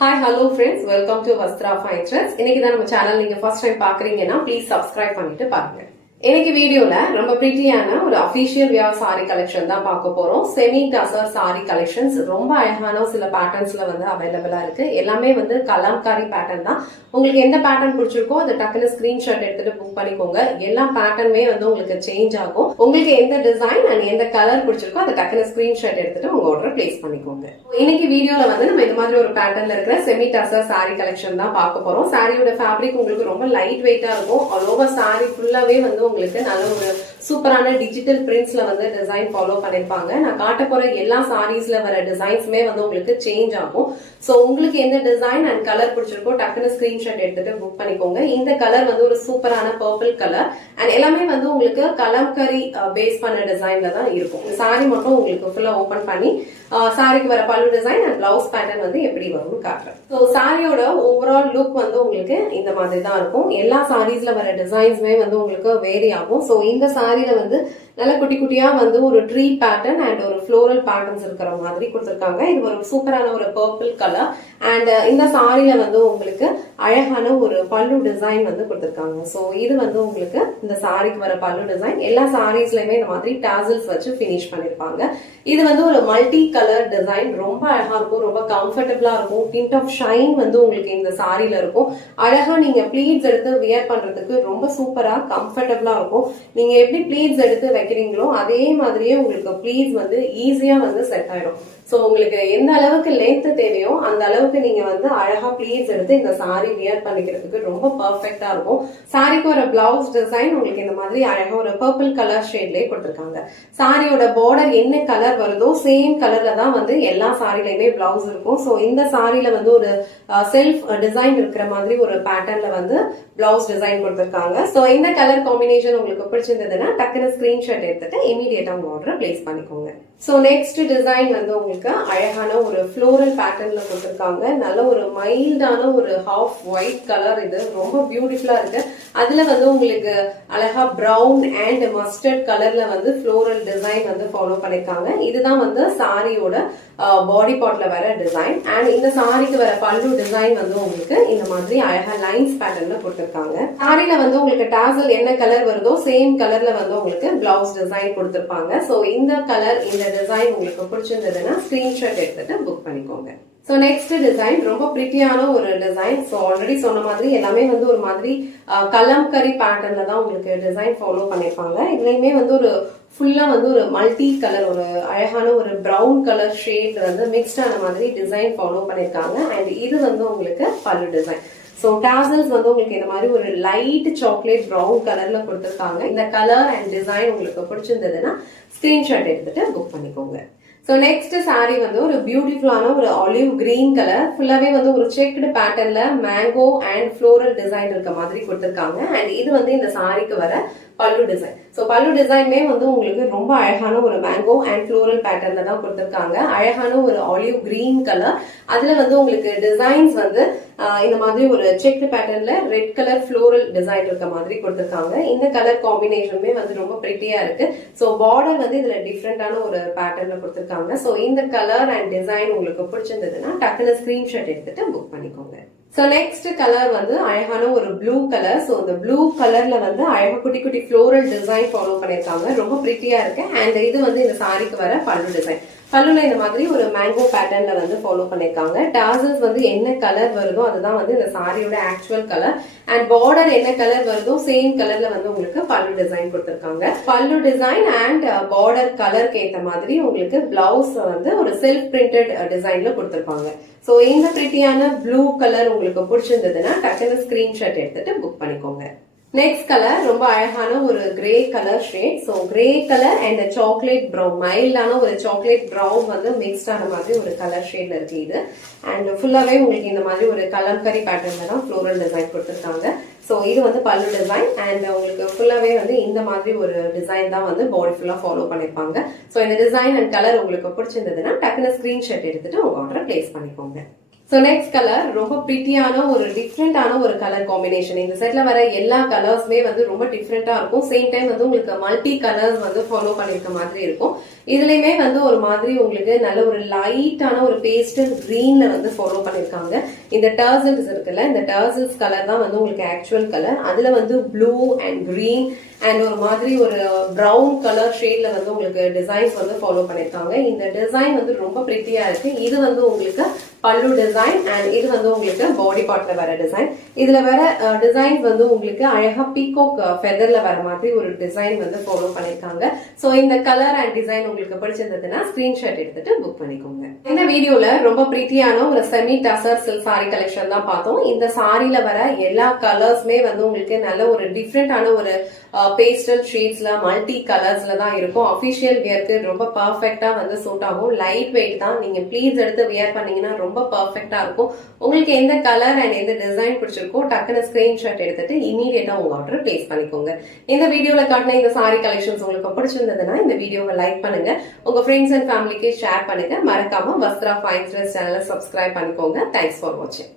Hi, hello friends. Welcome to Vastra Fine Threads. இன்னைக்கு தான் நம்ம சேனல் நீங்க ஃபர்ஸ்ட் டைம் பாக்குறீங்கன்னா ப்ளீஸ் சப்ஸ்கிரைப் பண்ணிட்டு பாருங்க. இன்னைக்கு வீடியோல ரொம்ப பிரிட்டியான ஒரு அபிஷியல் வியர் சாரி கலெக்ஷன் தான் பார்க்க போறோம். செமி டசர் சாரி கலெக்ஷன்ஸ் ரொம்ப அழகான சில பேட்டர்ன்ஸ்ல வந்து அவைலபிளா இருக்கு. எல்லாமே வந்து கலம்காரி பேட்டர்ன் தான். உங்களுக்கு எந்த பேட்டர்ன் பிடிச்சிருக்கோ அதை டக்குனு ஸ்கிரீன்ஷாட் எடுத்துட்டு புக் பண்ணிக்கோங்க. எல்லா பேட்டர்னுமே வந்து உங்களுக்கு சேஞ்ச் ஆகும். உங்களுக்கு எந்த டிசைன் அண்ட் எந்த கலர் பிடிச்சிருக்கோ அதை டக்குனு ஸ்கிரீன்ஷாட் எடுத்துட்டு உங்க ஆர்டர் பிளேஸ் பண்ணிக்கோங்க. இன்னைக்கு வீடியோல வந்து நம்ம இந்த மாதிரி ஒரு பேட்டர்ன்ல இருக்கிற செமி டசர் சாரி கலெக்ஷன் தான் பார்க்க போறோம். சாரியோட ஃபேப்ரிக் உங்களுக்கு ரொம்ப லைட் வெயிட்டா இருக்கும். ஆல் ஓவர் சாரி ஃபுல்லாவே வந்து உங்களுக்கு நல்ல ஒரு சூப்பரான டிஜிட்டல் பிரிண்ட்ஸ்ல வந்து டிசைன் ஃபாலோ பண்ணிருப்பாங்க. நான் காட்ட போற எல்லா சாரீஸ்ல வர டிசைன்ஸ்மே வந்து உங்களுக்கு சேஞ்ச் ஆகும். சோ உங்களுக்கு எந்த டிசைன் அண்ட் கலர் பிடிச்சிருக்கோ டக்குனு ஸ்கிரீன்ஷாட் எடுத்துட்டு புக் பண்ணிக்கோங்க. இந்த கலர் வந்து ஒரு சூப்பரான பர்பிள் கலர் அண்ட் எல்லாமே வந்து உங்களுக்கு கலம்கரி பேஸ் பண்ண டிசைன்ல தான் இருக்கும். சாரி மட்டும் உங்களுக்கு ஃபுல்லா ஓபன் பண்ணி சாரிக்கு வர பல்லு டிசைன் அண்ட் பிளவுஸ் பேட்டர்ன் வந்து எப்படி வரும்னு காட்டுறேன். ஸோ சாரியோட ஓவரால் லுக் வந்து உங்களுக்கு இந்த மாதிரி தான் இருக்கும். எல்லா சாரீஸ்ல வர டிசைன்ஸ்மே வந்து உங்களுக்கு வேரி ஆகும். ஸோ இந்த சாரியில வந்து நல்ல குட்டி குட்டியா வந்து ஒரு ட்ரீ பேட்டர்ன் அண்ட் ஒரு ஃப்ளோரல் பேட்டர்ன்ஸ் இருக்கிற மாதிரி கொடுத்துருக்காங்க. இது ஒரு சூப்பரான ஒரு பர்பிள் கலர் அண்ட் இந்த சாரியில வந்து உங்களுக்கு அழகான ஒரு பல்லு டிசைன் வந்து கொடுத்துருக்காங்க. ஸோ இது வந்து உங்களுக்கு இந்த சாரிக்கு வர பல்லு டிசைன். எல்லா சாரீஸ்லயுமே இந்த மாதிரி டாசல்ஸ் வச்சு பினிஷ் பண்ணிருப்பாங்க. இது வந்து ஒரு மல்டி கலர் டிசைன். ரொம்ப அழகா இருக்கும், ரொம்ப கம்ஃபர்டபுளா இருக்கும். டிண்ட் ஆஃப் ஷைன் வந்து உங்களுக்கு இந்த சாரியில இருக்கும். அழகா நீங்க ப்ளீட்ஸ் எடுத்து வியர் பண்றதுக்கு ரொம்ப சூப்பரா கம்ஃபர்டபுளா இருக்கும். நீங்க எப்படி ப்ளீட்ஸ் எடுத்து வைக்கிறீங்களோ அதே மாதிரியே உங்களுக்கு ப்ளீட்ஸ் வந்து ஈஸியா வந்து செட் ஆயிடும். சோ உங்களுக்கு எந்த அளவுக்கு லென்த் தேவையோ அந்த அளவுக்கு நீங்க வந்து அழகா ப்ளீட்ஸ் எடுத்து இந்த சாரி வியர் பண்ணிக்கிறதுக்கு ரொம்ப பர்ஃபெக்டா இருக்கும். சாரிக்கு ஒரு பிளவுஸ் டிசைன் உங்களுக்கு இந்த மாதிரி அழகா ஒரு பர்பிள் கலர் ஷேட்லயே கொடுத்திருக்காங்க. சாரியோட பார்டர் என்ன கலர் வருதோ சேம் கலர்ல தான் வந்து எல்லா சாரிலையுமே பிளவுஸ் இருக்கும். சோ இந்த சாரில வந்து ஒரு செல்ஃப் டிசைன் இருக்கிற மாதிரி ஒரு பேட்டர்ன்ல வந்து பிளவுஸ் டிசைன் கொடுத்திருக்காங்க. சோ இந்த கலர் காம்பினேஷன் உங்களுக்கு பிடிச்சிருந்ததுன்னா டக்குனு ஸ்கிரீன்ஷாட் எடுத்துட்டு இமீடியட்டா உங்க ஆர்டர் பிளேஸ் பண்ணிக்கோங்க. சோ நெக்ஸ்ட் டிசைன் வந்து உங்களுக்கு அழகான ஒரு ஃப்ளோரல் பேட்டர்ன்ல கொடுத்திருக்காங்க. நல்ல ஒரு மைல்டான ஒரு ஹாஃப் ஒயிட் கலர். இது ரொம்ப பியூட்டிஃபுல்லா இருக்கு. அதுல வந்து உங்களுக்கு அழகா பிரவுன் அண்ட் மஸ்டர்ட் கலர்ல வந்து ஃப்ளோரல் டிசைன் வந்து ஃபாலோ பண்ணிருக்காங்க. இதுதான் வந்து சாரியோட பாடி பார்ட்ல வர டிசைன் அண்ட் இந்த சாரிக்கு வர பல்லு டிசைன் வந்து உங்களுக்கு இந்த மாதிரி அழகா லைன்ஸ் பேட்டர்ன்ல கொடுத்திருக்காங்க. சாரில வந்து உங்களுக்கு டாசல் என்ன கலர் வருதோ சேம் கலர்ல வந்து உங்களுக்கு பிளவுஸ் டிசைன் கொடுத்திருப்பாங்க. சோ இந்த கலர் இந்த டிசைன் உங்களுக்கு பிடிச்சிருந்ததுன்னா ஸ்கிரீன்ஷாட் எடுத்துட்டு புக் பண்ணிக்கோங்க. சோ நெக்ஸ்ட் டிசைன் ரொம்ப பிரிட்டியான ஒரு டிசைன். சோ ஆல்ரெடி சொன்ன மாதிரி எல்லாமே வந்து ஒரு மாதிரி கலம்கரி பேட்டர்ன்ல தான் உங்களுக்கு டிசைன் ஃபாலோ பண்ணிருப்பாங்க. இதுலயுமே வந்து ஒரு ஃபுல்லா வந்து ஒரு மல்டி கலர் ஒரு அழகான ஒரு பிரவுன் கலர் ஷேட் வந்து மிக்ஸ்ட் ஆன மாதிரி டிசைன் ஃபாலோ பண்ணிருக்காங்க. அண்ட் இது வந்து உங்களுக்கு பல்லு டிசைன். சோ டாசல்ஸ் வந்து உங்களுக்கு இந்த மாதிரி ஒரு லைட் சாக்லேட் பிரவுன் கலர்ல கொடுத்திருக்காங்க. இந்த கலர் அண்ட் டிசைன் உங்களுக்கு பிடிச்சிருந்ததுன்னா ஸ்கிரீன்ஷாட் எடுத்துட்டு புக் பண்ணிக்கோங்க. சோ நெக்ஸ்ட் சாரி வந்து ஒரு பியூட்டிஃபுல்லான ஒரு ஆலிவ் கிரீன் கலர். ஃபுல்லாவே வந்து ஒரு செக்டு பேட்டர்ன்ல மேங்கோ அண்ட் ஃப்ளோரல் டிசைன் இருக்க மாதிரி கொடுத்திருக்காங்க. அண்ட் இது வந்து இந்த சாரிக்கு வர பல்லு டிசைன். சோ பல்லு டிசைன்மே வந்து உங்களுக்கு ரொம்ப அழகான ஒரு மேங்கோ அண்ட் ஃப்ளோரல் பேட்டர்ன்ல தான் கொடுத்திருக்காங்க. அழகான ஒரு ஆலிவ் கிரீன் கலர். அதுல வந்து உங்களுக்கு டிசைன்ஸ் வந்து இந்த மாதிரி ஒரு செக் பேட்டர்ன்ல ரெட் கலர் ஃப்ளோரல் டிசைன் இருக்க மாதிரி கொடுத்திருக்காங்க. இந்த கலர் காம்பினேஷனுமே வந்து ரொம்ப பிரிட்டியா இருக்கு. சோ பார்டர் வந்து இதுல டிஃப்ரெண்டான ஒரு பேட்டர்ன்ல கொடுத்திருக்காங்க. சோ இந்த கலர் அண்ட் டிசைன் உங்களுக்கு பிடிச்சிருந்ததுன்னா டக்குனு ஸ்கிரீன்ஷாட் எடுத்துட்டு புக் பண்ணிக்கோங்க. சோ நெக்ஸ்ட் கலர் வந்து அழகான ஒரு ப்ளூ கலர். சோ இந்த ப்ளூ கலர்ல வந்து அழகா குட்டி குட்டி ஃப்ளோரல் டிசைன் ஃபாலோ பண்ணிருக்காங்க. ரொம்ப பிரிட்டியா இருக்கு. அண்ட் இது வந்து இந்த சாரிக்கு வர பல்லு டிசைன். பல்லுல இந்த மாதிரி ஒரு மேங்கோ பேட்டர்ன்ல வந்து ஃபாலோ பண்ணிருக்காங்க. டாசல்ஸ் வந்து என்ன கலர் வருதோ அதுதான் வந்து இந்த சாரியோட ஆக்சுவல் கலர். அண்ட் பார்டர் என்ன கலர் வருதோ சேம் கலர்ல வந்து உங்களுக்கு பல்லு டிசைன் கொடுத்திருக்காங்க. பல்லு டிசைன் அண்ட் பார்டர் கலருக்கு ஏத்த மாதிரி உங்களுக்கு பிளவுஸ் வந்து ஒரு செல்ஃப் பிரிண்டட் டிசைன்ல கொடுத்திருப்பாங்க. சோ இந்த பிரிட்டியான ப்ளூ கலர் உங்களுக்கு பிடிச்சிருந்ததுன்னா டக்குனு ஸ்கிரீன்ஷாட் எடுத்துட்டு புக் பண்ணிக்கோங்க. நெக்ஸ்ட் கலர் ரொம்ப அழகான ஒரு grey colour shade. So grey colour and chocolate brown மைல்டான ஒரு சாக்லேட் ப்ரௌன் வந்து மிக்ஸ்ட் ஆன மாதிரி ஒரு கலர் ஷேட்ல இருக்கு இது. அண்ட் ஃபுல்லாவே உங்களுக்கு இந்த மாதிரி ஒரு கலம்கரி பேட்டர்ன்ல தான் ஃப்ளோரல் டிசைன் கொடுத்திருக்காங்க. சோ இது வந்து பல்லு டிசைன் அண்ட் உங்களுக்கு ஃபுல்லாவே வந்து இந்த மாதிரி ஒரு டிசைன் தான் வந்து பாடி ஃபுல்லா ஃபாலோ பண்ணிருப்பாங்க. சோ இந்த டிசைன் அண்ட் கலர் உங்களுக்கு பிடிச்சிருந்ததுன்னா டக்குனு ஸ்கிரீன்ஷாட் எடுத்துட்டு உங்க ஆர்டர் பிளேஸ் பண்ணிக்கோங்க. So next color ரொம்ப பிரிட்டியான ஒரு டிஃப்ரெண்டான ஒரு கலர் காம்பினேஷன். இந்த செட்ல வர எல்லா கலர்ஸ்மே வந்து ரொம்ப டிஃப்ரெண்டா இருக்கும். சேம் டைம் வந்து உங்களுக்கு மல்டி கலர்ஸ் வந்து ஃபாலோ பண்ணிருக்க மாதிரி இருக்கும். இதுலயுமே வந்து ஒரு மாதிரி உங்களுக்கு நல்ல ஒரு லைட்டான ஒரு பேஸ்டல் கிரீன்ல வந்து ஃபாலோ பண்ணிருக்காங்க. இந்த டர்சல்ஸ் இருக்குல்ல, இந்த டர்சல்ஸ் கலர் தான் வந்து உங்களுக்கு ஆக்சுவல் கலர். அதுல வந்து ப்ளூ அண்ட் கிரீன் அண்ட் ஒரு மாதிரி ஒரு பிரவுன் கலர் ஷேட்ல வந்து உங்களுக்கு டிசைன்ஸ் வந்து ஃபாலோ பண்ணிருக்காங்க. இந்த டிசைன் வந்து ரொம்ப பிரிட்டியா இருக்கு. இது வந்து உங்களுக்கு பல்லு டிசைன் அண்ட் இது வந்து உங்களுக்கு பாடி பார்ட்ல வர டிசைன். இதுல வர டிசைன்ஸ் வந்து உங்களுக்கு அழகா பீகாக் ஃபெதர்ல வர மாதிரி ஒரு டிசைன் வந்து ஃபாலோ பண்ணிருக்காங்க. சோ இந்த கலர் அண்ட் டிசைன் உங்களுக்கு பிடிச்சிருந்ததுன்னா ஸ்கிரீன்ஷாட் எடுத்துட்டு புக் பண்ணிக்கோங்க. இந்த வீடியோல ரொம்ப பிரிட்டியான ஒரு semi tussar silk sorry collection தான் பார்த்தோம். இந்த சாரில வர எல்லா கலர்ஸ்மே வந்து உங்களுக்கு நல்ல ஒரு டிஃப்ரெண்டான ஒரு பேஸ்டல் ஷேட்ஸ்ல மல்டி கலர்ஸ்ல தான் இருக்கும். அபிஷியல் வியர்க்கு ரொம்ப பர்ஃபெக்டா வந்து சூட் ஆகும். லைட் வெயிட் தான். நீங்க ப்ளீஸ் எடுத்து வியர் பண்ணீங்கன்னா ரொம்ப பர்ஃபெக்டா இருக்கும். உங்களுக்கு எந்த கலர் அண்ட் எந்த டிசைன் பிடிச்சிருக்கோ டக்குன்னு ஸ்கிரீன்ஷாட் எடுத்துட்டு இமீடியட்டா உங்க ஆர்டர் பிளேஸ் பண்ணிக்கோங்க. இந்த வீடியோல காட்டின இந்த சாரி கலெக்ஷன்ஸ் உங்களுக்கு பிடிச்சிருந்ததுன்னா இந்த வீடியோவை லைக் பண்ணுங்க, உங்க ஃப்ரெண்ட்ஸ் அண்ட் ஃபேமிலிக்கு ஷேர் பண்ணுங்க. மறக்காம வஸ்த்ரா ஃபைன் ட்ரெஸ் சேனலை சப்ஸ்கிரைப் பண்ணிக்கோங்க. தேங்க்ஸ் ஃபார் வாட்சிங்.